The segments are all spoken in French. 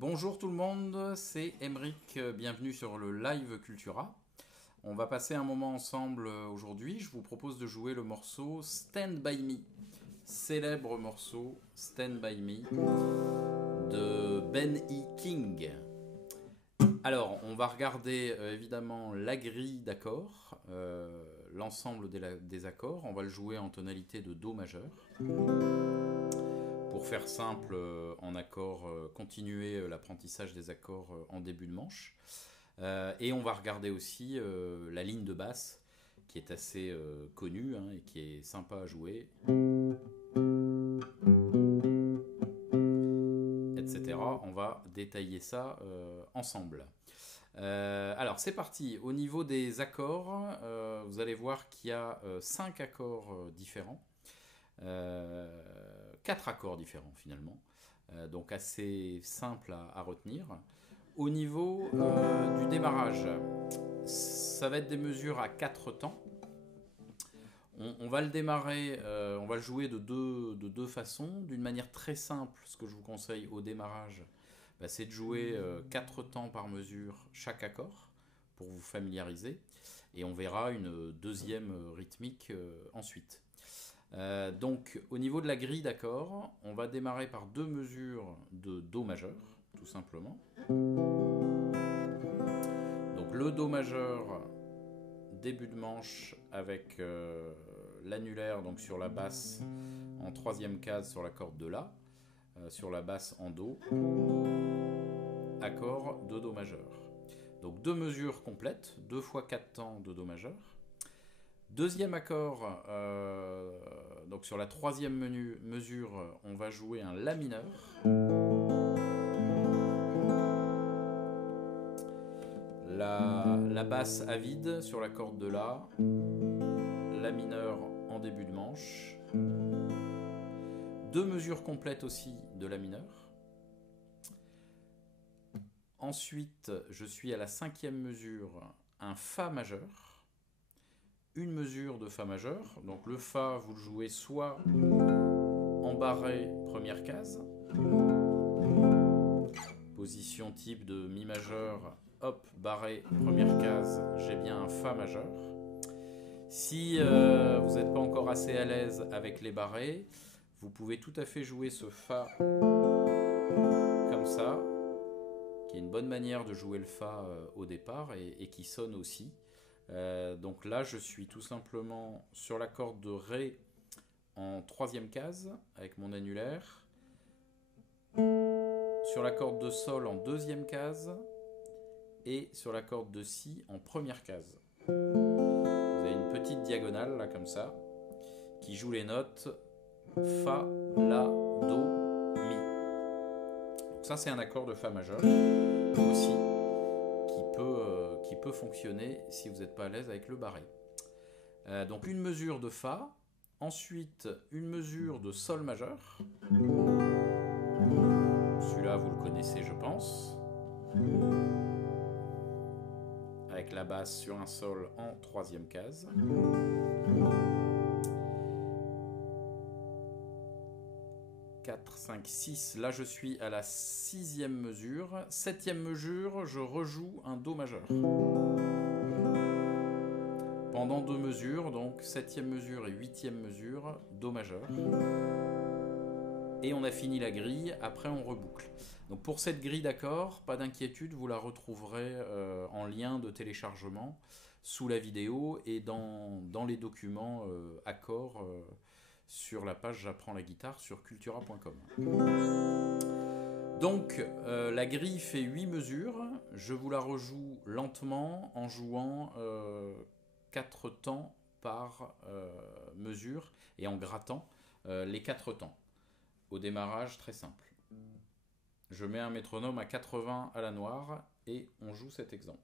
Bonjour tout le monde, c'est Emeric, bienvenue sur le Live Cultura. On va passer un moment ensemble aujourd'hui. Je vous propose de jouer le morceau Stand By Me, célèbre morceau Stand By Me de Ben E. King. Alors, on va regarder évidemment la grille d'accords, l'ensemble des accords. On va le jouer en tonalité de Do majeur. Pour faire simple, en accord, continuer l'apprentissage des accords en début de manche. Et on va regarder aussi la ligne de basse, qui est assez connue et qui est sympa à jouer, etc. On va détailler ça ensemble. Alors c'est parti. Au niveau des accords, vous allez voir qu'il y a 5 accords différents. 4 accords différents finalement, donc assez simple à retenir. Au niveau du démarrage, ça va être des mesures à 4 temps. On va le démarrer, on va le jouer de deux façons. D'une manière très simple, ce que je vous conseille au démarrage, c'est de jouer 4 temps par mesure chaque accord pour vous familiariser, et on verra une deuxième rythmique ensuite. Donc au niveau de la grille d'accords, on va démarrer par 2 mesures de Do majeur, tout simplement. Donc le Do majeur, début de manche avec l'annulaire donc sur la basse en 3e case sur la corde de La, sur la basse en Do, accord de Do majeur. Donc 2 mesures complètes, 2 fois 4 temps de Do majeur. Deuxième accord, donc sur la 3e mesure, on va jouer un La mineur. La basse à vide sur la corde de La, La mineur en début de manche. 2 mesures complètes aussi de La mineur. Ensuite, je suis à la 5e mesure, un Fa majeur. Une mesure de Fa majeur, donc le Fa vous le jouez soit en barré première case, position type de Mi majeur, hop, barré première case, j'ai bien un Fa majeur. Si vous n'êtes pas encore assez à l'aise avec les barrés, vous pouvez tout à fait jouer ce Fa comme ça, qui est une bonne manière de jouer le Fa au départ et qui sonne aussi. Donc là je suis tout simplement sur la corde de Ré en 3e case avec mon annulaire, sur la corde de Sol en 2e case et sur la corde de Si en 1re case. Vous avez une petite diagonale là comme ça qui joue les notes Fa, La, Do, Mi. Donc ça c'est un accord de Fa majeur aussi qui peut fonctionner si vous n'êtes pas à l'aise avec le barré. Donc une mesure de Fa, ensuite une mesure de Sol majeur. Celui-là vous le connaissez je pense. Avec la basse sur un Sol en 3e case. 4, 5, 6, là je suis à la 6e mesure. 7e mesure, je rejoue un Do majeur. Pendant 2 mesures, donc 7e mesure et 8e mesure, Do majeur. Et on a fini la grille, après on reboucle. Donc pour cette grille d'accords, pas d'inquiétude, vous la retrouverez en lien de téléchargement sous la vidéo et dans les documents accords sur la page J'apprends la guitare sur cultura.com. Donc la grille fait 8 mesures, je vous la rejoue lentement en jouant 4 temps par mesure et en grattant les 4 temps. Au démarrage, très simple. Je mets un métronome à 80 à la noire et on joue cet exemple.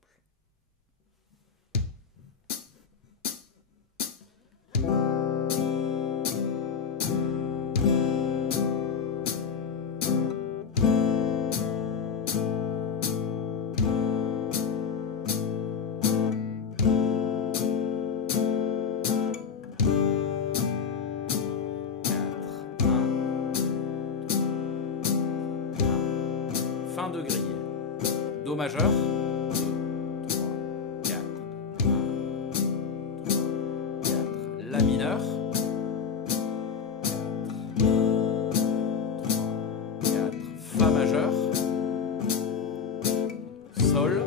fin de grille. Do majeur. 3, 4, 1, 3, 4. La mineur. 4. Fa majeur. Sol.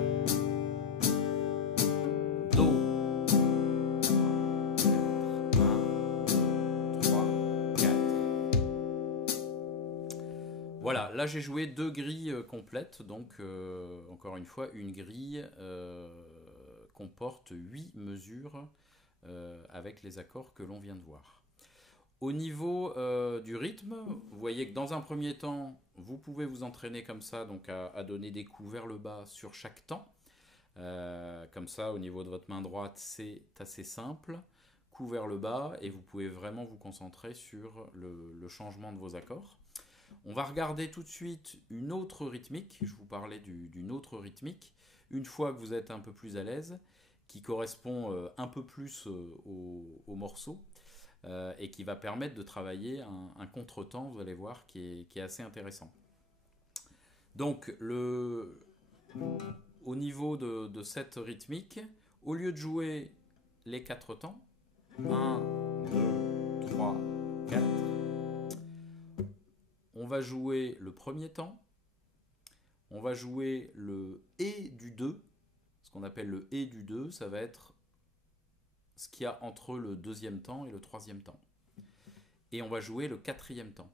Do. 3, 4. Voilà, là j'ai joué 2 grilles complètes, donc encore une fois, une grille comporte 8 mesures avec les accords que l'on vient de voir. Au niveau du rythme, vous voyez que dans un premier temps, vous pouvez vous entraîner comme ça, donc à donner des coups vers le bas sur chaque temps. Comme ça, au niveau de votre main droite, c'est assez simple. Coup vers le bas, et vous pouvez vraiment vous concentrer sur le changement de vos accords. On va regarder tout de suite une autre rythmique. Je vous parlais d'une autre rythmique. Une fois que vous êtes un peu plus à l'aise, qui correspond un peu plus au morceau et qui va permettre de travailler un contretemps, vous allez voir, qui est assez intéressant. Donc, au niveau de cette rythmique, au lieu de jouer les 4 temps, 1, 2, 3, 4, on va jouer le premier temps, on va jouer le et du 2, ce qu'on appelle le et du 2, ça va être ce qu'il y a entre le deuxième temps et le troisième temps. Et on va jouer le quatrième temps.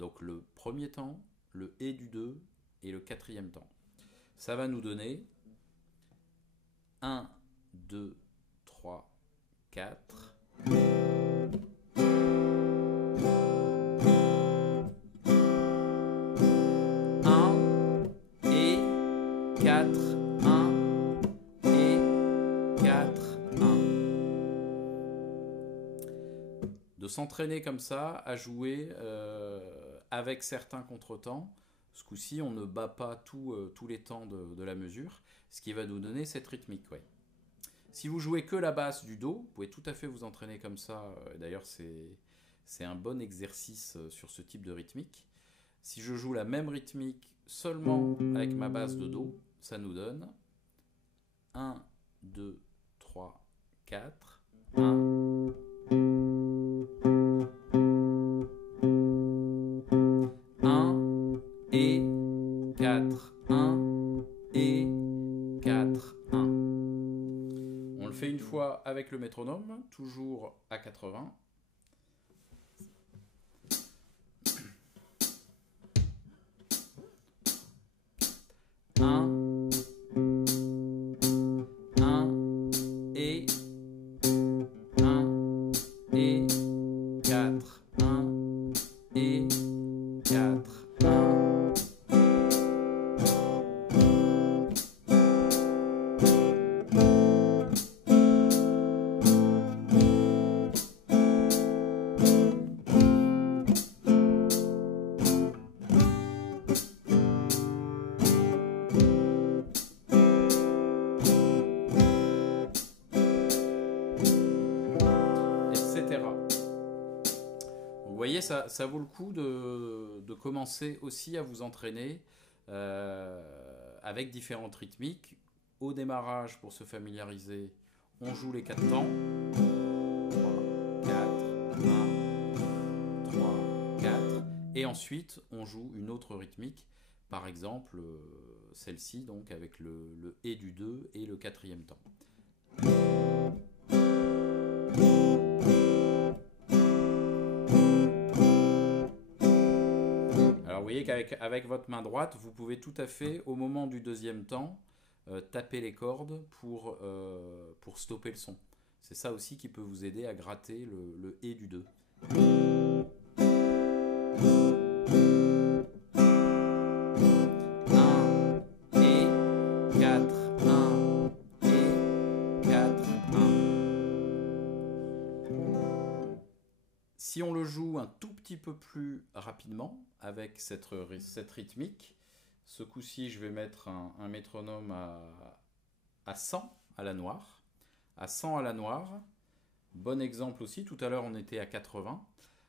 Donc le premier temps, le et du 2 et le quatrième temps. Ça va nous donner 1, 2, 3, 4. 4, 1 et 4, 1. De s'entraîner comme ça à jouer avec certains contretemps. Ce coup-ci, on ne bat pas tous les temps de la mesure, ce qui va nous donner cette rythmique. Ouais. Si vous jouez que la basse du Do, vous pouvez tout à fait vous entraîner comme ça. D'ailleurs, c'est un bon exercice sur ce type de rythmique. Si je joue la même rythmique seulement avec ma basse de Do, ça nous donne 1, 2, 3, 4, 1, 1 et 4, 1 et 4, 1. On le fait une fois avec le métronome, toujours à 80. Vous voyez, ça vaut le coup de commencer aussi à vous entraîner avec différentes rythmiques. Au démarrage, pour se familiariser, on joue les 4 temps. 3, 4, 1, 3, 4. Et ensuite, on joue une autre rythmique. Par exemple, celle-ci, donc avec le et du 2 et le quatrième temps. Alors vous voyez qu'avec votre main droite, vous pouvez tout à fait, au moment du deuxième temps, taper les cordes pour stopper le son. C'est ça aussi qui peut vous aider à gratter le et du 2. 1 et 4, 1 et 4, 1. Si on le joue un tout petit peu plus rapidement, avec cette rythmique, ce coup-ci, je vais mettre un métronome à 100 à la noire. À 100 à la noire. Bon exemple aussi, tout à l'heure on était à 80.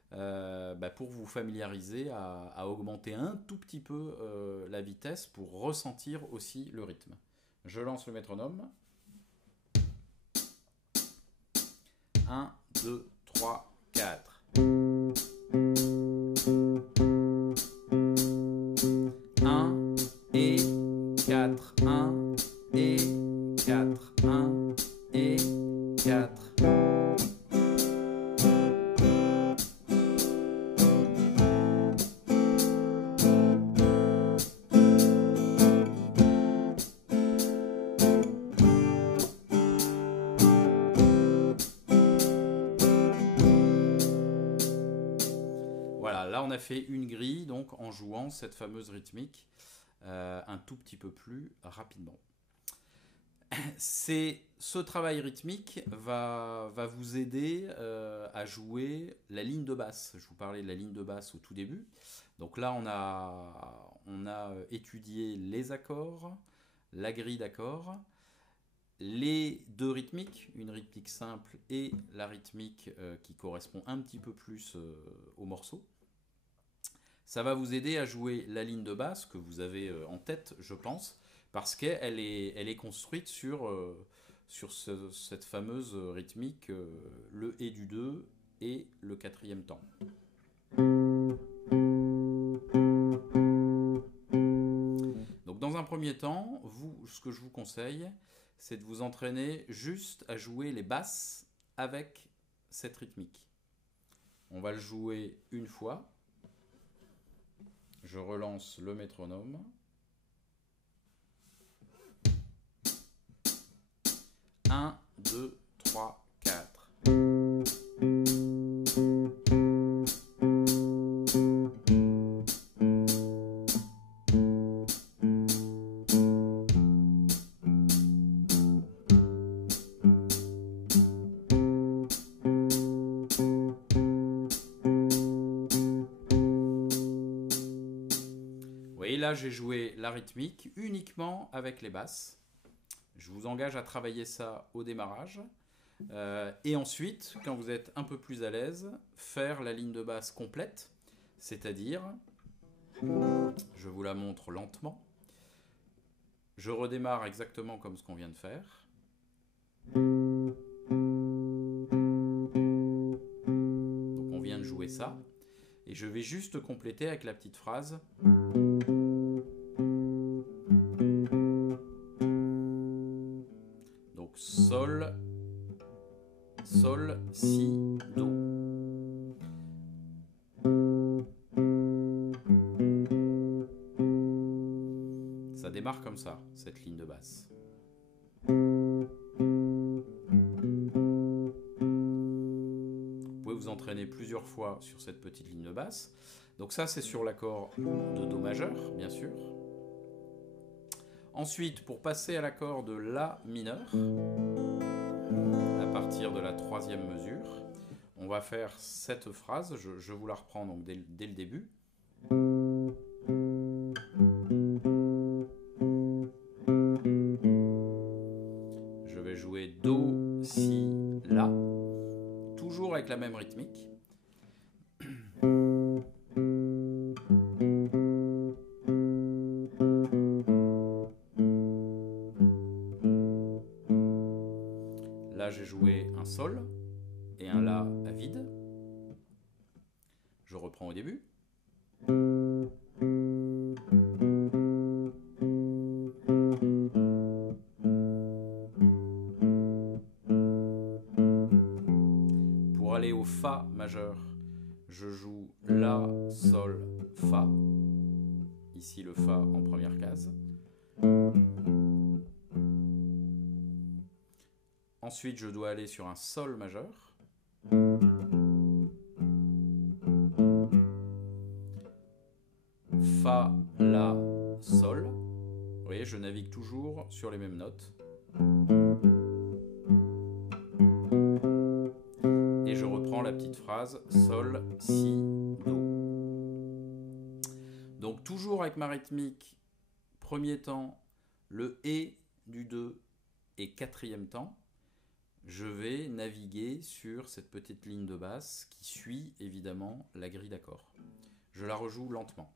pour vous familiariser à augmenter un tout petit peu la vitesse pour ressentir aussi le rythme. Je lance le métronome. 1, 2, 3, 4. 1 et 4, 1 et 4, 1 et 4. Voilà, là on a fait une grille donc en jouant cette fameuse rythmique un tout petit peu plus rapidement. Ce travail rythmique va vous aider à jouer la ligne de basse. Je vous parlais de la ligne de basse au tout début. Donc là on a étudié les accords, la grille d'accords, les deux rythmiques, une rythmique simple et la rythmique qui correspond un petit peu plus au morceau. Ça va vous aider à jouer la ligne de basse que vous avez en tête, je pense, parce qu'elle est construite sur cette fameuse rythmique, le et du 2 et le quatrième temps. Donc dans un premier temps, ce que je vous conseille, c'est de vous entraîner juste à jouer les basses avec cette rythmique. On va le jouer une fois. Je relance le métronome. 1, 2, 3, 4. Là, j'ai joué la rythmique uniquement avec les basses. Je vous engage à travailler ça au démarrage. Et ensuite, quand vous êtes un peu plus à l'aise, faire la ligne de basse complète. C'est-à-dire, je vous la montre lentement. Je redémarre exactement comme ce qu'on vient de faire. Donc on vient de jouer ça. Et je vais juste compléter avec la petite phrase. Sol, Sol, Si, Do. Ça démarre comme ça, cette ligne de basse. Vous pouvez vous entraîner plusieurs fois sur cette petite ligne de basse. Donc ça, c'est sur l'accord de Do majeur, bien sûr. Ensuite, pour passer à l'accord de La mineur, à partir de la troisième mesure, on va faire cette phrase, je vous la reprends donc dès le début. Je vais jouer Do, Si, La, toujours avec la même rythmique. Là, j'ai joué un Sol et un La à vide. Je reprends au début. Pour aller au Fa majeur, je joue La, Sol, Fa. Ici, le Fa en première case. Ensuite, je dois aller sur un Sol majeur. Fa, La, Sol. Vous voyez, je navigue toujours sur les mêmes notes. Et je reprends la petite phrase Sol, Si, Do. Donc toujours avec ma rythmique, premier temps, le Et du 2 et quatrième temps. je vais naviguer sur cette petite ligne de basse qui suit évidemment la grille d'accords. Je la rejoue lentement.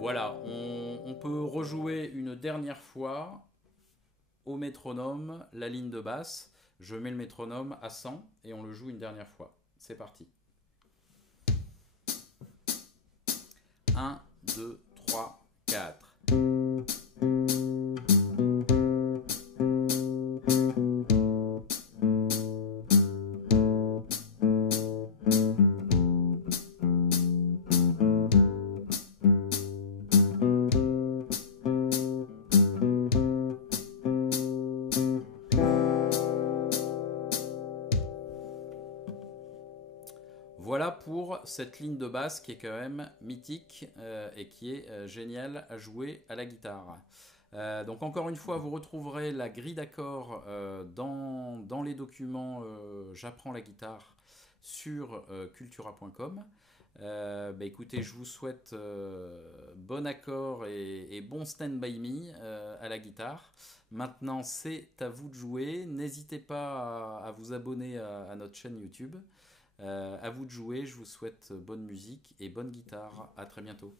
Voilà, on peut rejouer une dernière fois au métronome la ligne de basse. Je mets le métronome à 100 et on le joue une dernière fois. C'est parti. 1, 2, 3, 4. Voilà pour cette ligne de basse qui est quand même mythique et qui est géniale à jouer à la guitare. Donc encore une fois, vous retrouverez la grille d'accords dans les documents J'apprends la guitare sur cultura.com. Écoutez, je vous souhaite bon accord et bon stand by me à la guitare. Maintenant, c'est à vous de jouer. N'hésitez pas à vous abonner à notre chaîne YouTube. À vous de jouer, je vous souhaite bonne musique et bonne guitare. À très bientôt.